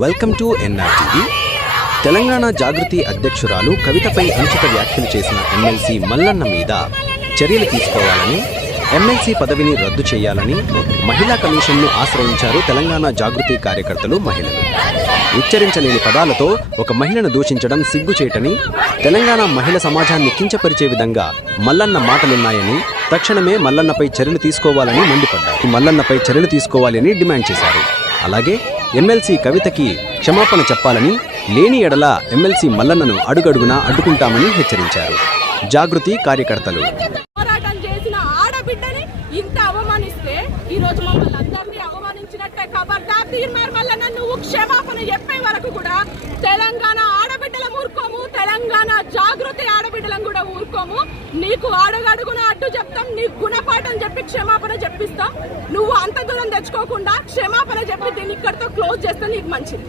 Welcome to NRTV Telangana Jagruthi అధ్యక్షురాలు కవితపై అనుచిత వ్యాఖ్యలు చేసిన ఎమ్మెల్సీ మల్లన్న మీద చర్యలు తీసుకోవాలని ఎమ్మెల్సీ పదవిని రద్దు చేయాలని మహిళా కమిషన్ను ఆశ్రయించారు తెలంగాణ జాగృతి కార్యకర్తలు మహిళలు. ఉచ్చరించలేని పదాలతో ఒక మహిళను దూషించడం సిగ్గుచేటని తెలంగాణ మహిళ సమాజాన్ని కించపరిచే విధంగా మల్లన్న మాటలున్నాయని తక్షణమే మల్లన్నపై చర్యలు తీసుకోవాలని మండిపడ్డారు. మల్లన్నపై చర్యలు తీసుకోవాలని డిమాండ్ చేశారు. అలాగే ఎమ్మెల్సీ కవితకి క్షమాపణ చెప్పాలని లేని ఎడల ఎమ్మెల్సీ మల్లన్నను అడుగడుగునా అడ్డుకుంటామని హెచ్చరించారు. జాగృతి కార్యకర్తలు. పోరాటం చేసిన ఆడబిడ్డని ఇంత అవమానిస్తే ఈ రోజు మమ్మల్ని అందరినీ అవమానించినట్టే ఖబర్దార్ తీర్మార్ వల్ల నువ్వు క్షమాపణ చెప్పే వరకు కూడా తెలంగాణ ఆడబిడ్డల ఊరుకోము తెలంగాణ జాగృతి ఆడబిడ్డలం కూడా ఊరుకోము. నీకు అడుగడుగున అడ్డు చెప్తాం నీ గుణపాఠం చెప్పి క్షమాపణ చెప్పిస్తాం. నువ్వు అంత తెచ్చుకోకుండా క్షమాపణ చెప్పి దీన్ని ఇక్కడితో క్లోజ్ చేస్తే నీకు మంచిది.